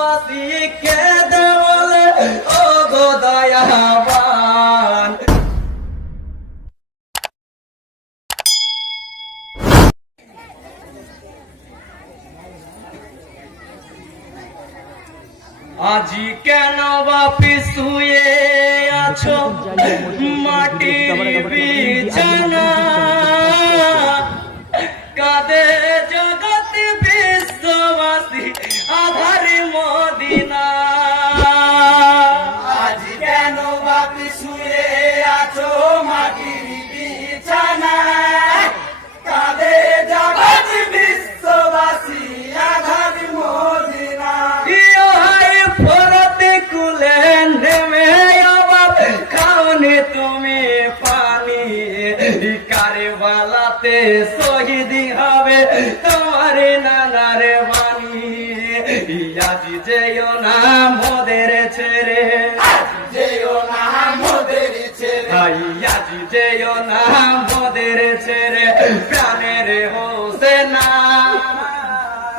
বাসি কেঁদে বলে ও গো দয়াবান। আজি কেন বাপি শুয়ে আছো মাটির বিছানা, কাঁদে জগৎ বিশ্ববাসী আধার মদিনা। আজি কেন বাপি শুয়ে আছো মাটির বিছানা, কাঁদে জগৎ বিশ্ববাসী আধার মদিনা। ইয়ো হাই ফরতে কুলে নেমে অবাব খাওনি তুমি পানি, কারবালাতে শহীদ হবে তোমার নানার বাণী। আজি যেও না মোদের ছেড়ে, যেও না মোদের ছেড়ে, আজি যেও না মোদের ছেড়ে প্রাণের হোসেনা।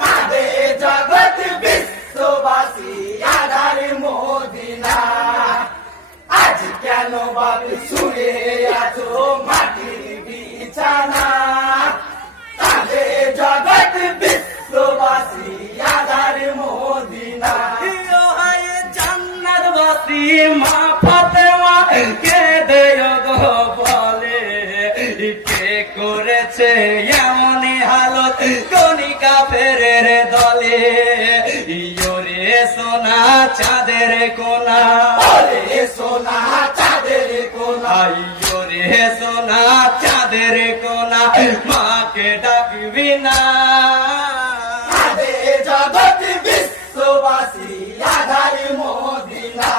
কাঁদে জগৎ বিশ্ববাসী আধার মদিনা। আজ কেন বাপি শুয়ে আছো মাটির বিছানা, কাঁদে জগৎ বিশ্ববাসী আধার মদিনা। ইয়ো হাই জান্নাতবাসী মা ফাতেমা কেঁদে গো বলে, কে করেছে এমন হালত কণিকা ফেরের দলে। ইয়ো রে সোনা চাঁদের কোনা, ওরে সোনা চাঁদের কোনা, ইয়ো রে সোনা চাঁদের কোনা, মাকে ডাকবি না। কাঁদে জগৎ বিশ্ববাসী আধার মদিনা।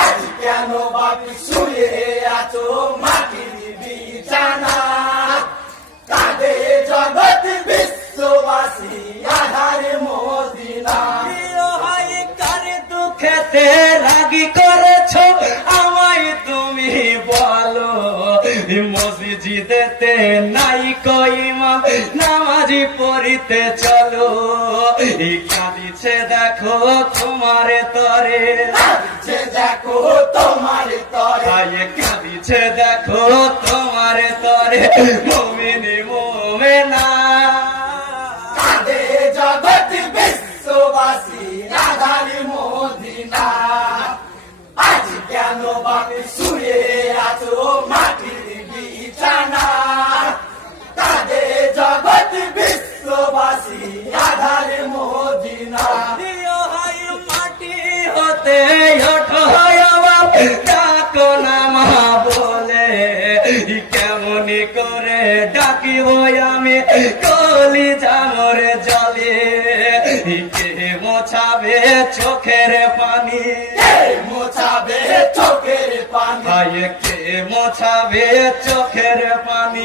আজ কেন বাপি শুয়ে আছো মাটির বিছানা, কাঁদে জগৎ বিশ্ববাসী আধার মদিনা। ইয়ো হাই কার দুঃখেতে রাগি করেছো আমায় তুমি বলো, মসজিদেতে নাই কইমাম নামাজি পড়িতে চলো। কাঁদিছে দেখো তোমার তরে, কাঁদিছে দেখো তোমার তরে, কাঁদিছে দেখো তোমার তরে মুমিনি মুমিনা। কাঁদে জগৎ বিশ্ববাসী আধার মদিনা। আজ কেন বাপি শুয়ে আছো মাটির বিছানা, কাঁদে জগৎ বিশ্ববাসী আধার মদিনা। ইয়ো হাই মাটি হতে ওঠো বাপ ডাকো না মা বলে, কেমন করে ডাকিব আমি কলি জামর জলে। কে মোছাবে চোখের পানি, কে মোছাবে চোখের পানি, কে মোছাবে চোখের পানি।